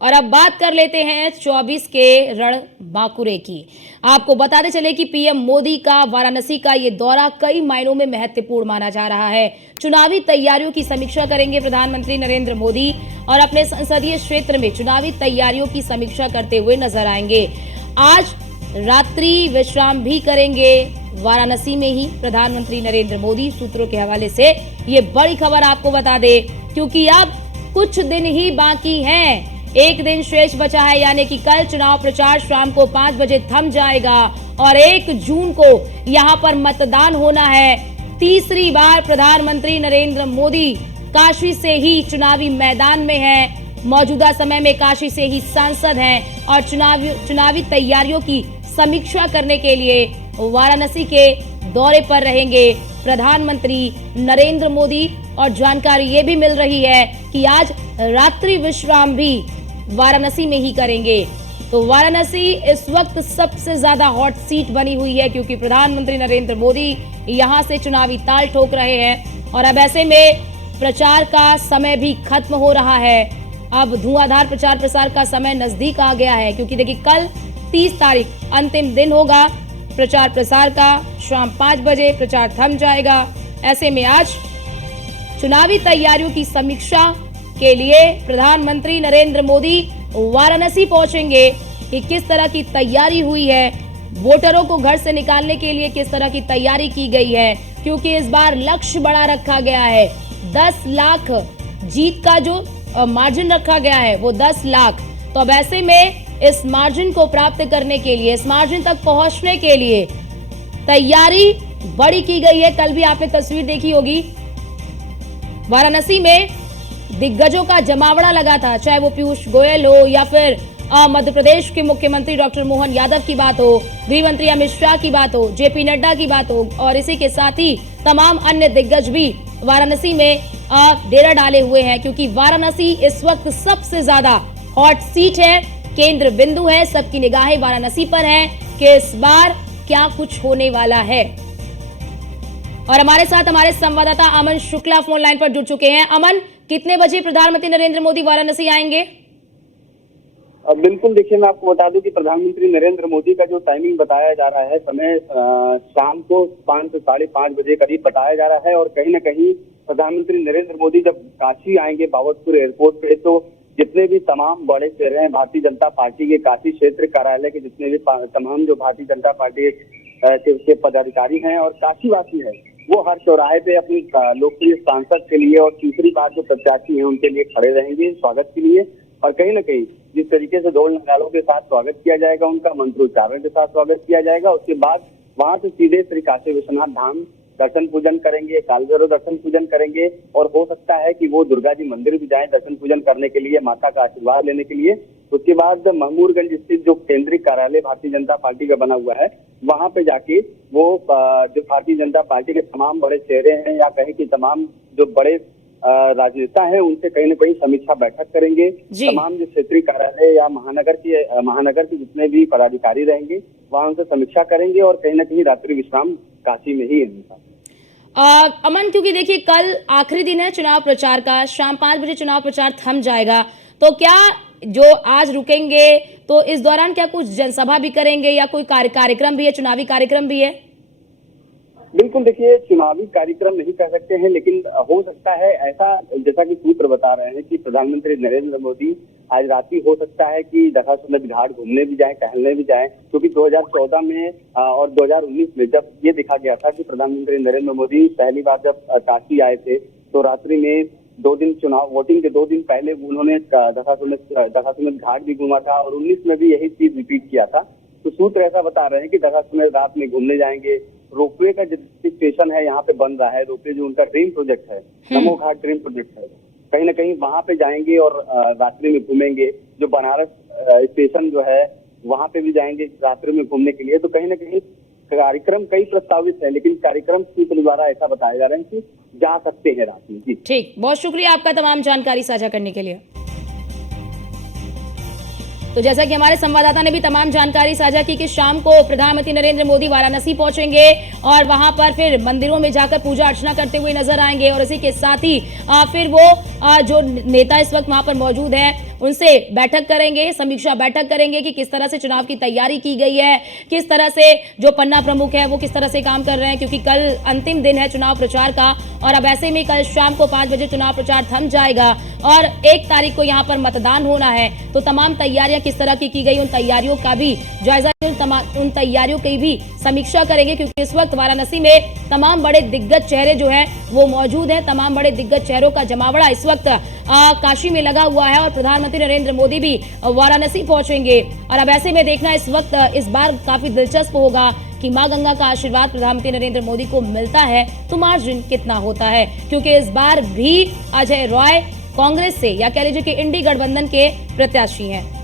और अब बात कर लेते हैं 24 के रणबांकुरे की। आपको बताते चले कि पीएम मोदी का वाराणसी का ये दौरा कई मायनों में महत्वपूर्ण माना जा रहा है। चुनावी तैयारियों की समीक्षा करेंगे प्रधानमंत्री नरेंद्र मोदी और अपने संसदीय क्षेत्र में चुनावी तैयारियों की समीक्षा करते हुए नजर आएंगे। आज रात्रि विश्राम भी करेंगे वाराणसी में ही प्रधानमंत्री नरेंद्र मोदी। सूत्रों के हवाले से ये बड़ी खबर आपको बता दे, क्योंकि अब कुछ दिन ही बाकी हैं। एक दिन शेष बचा है, यानी कि कल चुनाव प्रचार शाम को 5 बजे थम जाएगा और 1 जून को यहां पर मतदान होना है। तीसरी बार प्रधानमंत्री नरेंद्र मोदी काशी से ही चुनावी मैदान में हैं। मौजूदा समय में काशी से ही सांसद हैं और चुनावी तैयारियों की समीक्षा करने के लिए वाराणसी के दौरे पर रहेंगे प्रधानमंत्री नरेंद्र मोदी। और जानकारी ये भी मिल रही है कि आज रात्रि विश्राम भी वाराणसी में ही करेंगे। तो वाराणसी इस वक्त सबसे ज्यादा हॉट सीट बनी हुई है, क्योंकि प्रधानमंत्री नरेंद्र मोदी यहां से चुनावी ताल ठोक रहे हैं और अब ऐसे में प्रचार का समय भी खत्म हो रहा है। अब धुआंधार प्रचार प्रसार का समय नजदीक आ गया है, क्योंकि देखिए कल 30 तारीख अंतिम दिन होगा प्रचार प्रसार का। शाम 5 बजे प्रचार थम जाएगा। ऐसे में आज चुनावी तैयारियों की समीक्षा के लिए प्रधानमंत्री नरेंद्र मोदी वाराणसी पहुंचेंगे कि किस तरह की तैयारी हुई है, वोटरों को घर से निकालने के लिए किस तरह की तैयारी की गई है, क्योंकि इस बार लक्ष्य बड़ा रखा गया है। 10 लाख जीत का जो मार्जिन रखा गया है वो 10 लाख। तो अब ऐसे में इस मार्जिन को प्राप्त करने के लिए, इस मार्जिन तक पहुंचने के लिए तैयारी बड़ी की गई है। कल भी आपने तस्वीर देखी होगी, वाराणसी में दिग्गजों का जमावड़ा लगा था, चाहे वो पीयूष गोयल हो या फिर मध्य प्रदेश के मुख्यमंत्री डॉक्टर मोहन यादव की बात हो, गृह मंत्री अमित शाह की बात हो, जेपी नड्डा की बात हो, और इसी के साथ ही तमाम अन्य दिग्गज भी वाराणसी में डेरा डाले हुए हैं, क्योंकि वाराणसी इस वक्त सबसे ज्यादा हॉट सीट है, केंद्र बिंदु है। सबकी निगाहें वाराणसी पर हैं कि इस बार क्या कुछ होने वाला है। और हमारे साथ हमारे संवाददाता अमन शुक्ला फोन लाइन पर जुड़ चुके हैं। अमन, कितने बजे प्रधानमंत्री नरेंद्र मोदी वाराणसी आएंगे? बिल्कुल, देखिए मैं आपको बता दूं कि प्रधानमंत्री नरेंद्र मोदी का जो टाइमिंग बताया जा रहा है, समय शाम को 5 से 5:30 बजे करीब बताया जा रहा है। और कहीं ना कहीं प्रधानमंत्री नरेंद्र मोदी जब काशी आएंगे बाबतपुर एयरपोर्ट पे, तो जितने भी तमाम बड़े चेहरे हैं भारतीय जनता पार्टी के, काशी क्षेत्र कार्यालय के जितने भी तमाम जो भारतीय जनता पार्टी के पदाधिकारी हैं और काशीवासी है, वो हर चौराहे पे अपनी लोकप्रिय सांसद के लिए और तीसरी बार जो प्रत्याशी हैं उनके लिए खड़े रहेंगे स्वागत के लिए। और कहीं ना कहीं जिस तरीके से ढोल नगाड़ों के साथ स्वागत किया जाएगा, उनका मंत्रोच्चारण के साथ स्वागत किया जाएगा, उसके बाद वहां से सीधे श्री काशी विश्वनाथ धाम दर्शन पूजन करेंगे, कालभैरव दर्शन पूजन करेंगे और हो सकता है कि वो दुर्गा जी मंदिर भी जाएं दर्शन पूजन करने के लिए, माता का आशीर्वाद लेने के लिए। उसके बाद महमूदगंज स्थित जो केंद्रीय कार्यालय भारतीय जनता पार्टी का बना हुआ है, वहां पे जाके वो जो भारतीय जनता पार्टी के तमाम बड़े चेहरे हैं या कहें कि तमाम जो बड़े राजनेता हैं, उनसे कहीं ना कहीं समीक्षा बैठक करेंगे। तमाम जो क्षेत्रीय कार्यालय या महानगर के जितने भी पदाधिकारी रहेंगे वहां उनसे समीक्षा करेंगे और कहीं ना कहीं रात्रि विश्राम काशी में ही है। अमन, क्योंकि देखिए कल आखिरी दिन है चुनाव प्रचार का, शाम 5 बजे चुनाव प्रचार थम जाएगा, तो क्या जो आज रुकेंगे तो इस दौरान क्या कुछ जनसभा भी करेंगे या कोई कार्यक्रम भी है, चुनावी कार्यक्रम भी है? बिल्कुल, देखिए चुनावी कार्यक्रम नहीं कर सकते हैं, लेकिन हो सकता है ऐसा, जैसा कि सूत्र बता रहे हैं कि प्रधानमंत्री नरेंद्र मोदी आज रात्रि हो सकता है कि दशाश्वमेध घाट घूमने भी जाए, टहलने भी जाए, क्योंकि 2014 में और 2019 में जब ये देखा गया था कि प्रधानमंत्री नरेंद्र मोदी पहली बार जब काशी आए थे तो रात्रि में 2 दिन चुनाव वोटिंग के 2 दिन पहले उन्होंने दशाश्वमेध घाट भी घूमा था और 19 में भी यही चीज रिपीट किया था। तो सूत्र ऐसा बता रहे हैं कि दशाश्वमेध घाट में घूमने जाएंगे। रोपवे का जो स्टेशन है यहाँ पे बन रहा है, रोपवे जो उनका ड्रीम प्रोजेक्ट है, नमो घाट ड्रीम प्रोजेक्ट है, कहीं ना कहीं वहां पे जाएंगे और रात्रि में घूमेंगे। जो बनारस स्टेशन जो है वहां पे भी जाएंगे रात्रि में घूमने के लिए। तो कहीं ना कहीं कार्यक्रम कई प्रस्तावित है, लेकिन कार्यक्रम सूत्र द्वारा ऐसा बताया जा रहा है कि जा सकते हैं रात में। ठीक, बहुत शुक्रिया आपका तमाम जानकारी साझा करने के लिए। तो जैसा कि हमारे संवाददाता ने भी तमाम जानकारी साझा की कि शाम को प्रधानमंत्री नरेंद्र मोदी वाराणसी पहुंचेंगे और वहां पर फिर मंदिरों में जाकर पूजा अर्चना करते हुए नजर आएंगे और इसी के साथ ही फिर वो जो नेता इस वक्त वहां पर मौजूद है उनसे बैठक करेंगे, समीक्षा बैठक करेंगे कि किस तरह से चुनाव की तैयारी की गई है, किस तरह से जो पन्ना प्रमुख है वो किस तरह से काम कर रहे हैं, क्योंकि कल अंतिम दिन है चुनाव प्रचार का और अब ऐसे में कल शाम को 5 बजे चुनाव प्रचार थम जाएगा और 1 तारीख को यहाँ पर मतदान होना है। तो तमाम तैयारियां किस तरह की गई, उन तैयारियों का भी जायजा, उन तैयारियों की भी समीक्षा करेंगे, क्योंकि इस वक्त वाराणसी में तमाम बड़े दिग्गज चेहरे जो हैं वो मौजूद हैं। तमाम बड़े दिग्गज चेहरों का जमावड़ा इस वक्त काशी में लगा हुआ है और प्रधानमंत्री नरेंद्र मोदी भी वाराणसी पहुंचेंगे। और अब ऐसे में देखना इस वक्त इस बार काफी दिलचस्प होगा कि मां गंगा का आशीर्वाद प्रधानमंत्री नरेंद्र मोदी को मिलता है तो मार्जिन कितना होता है, क्योंकि इस बार भी अजय रॉय कांग्रेस से या कह लीजिए कि इंडी गठबंधन के प्रत्याशी हैं।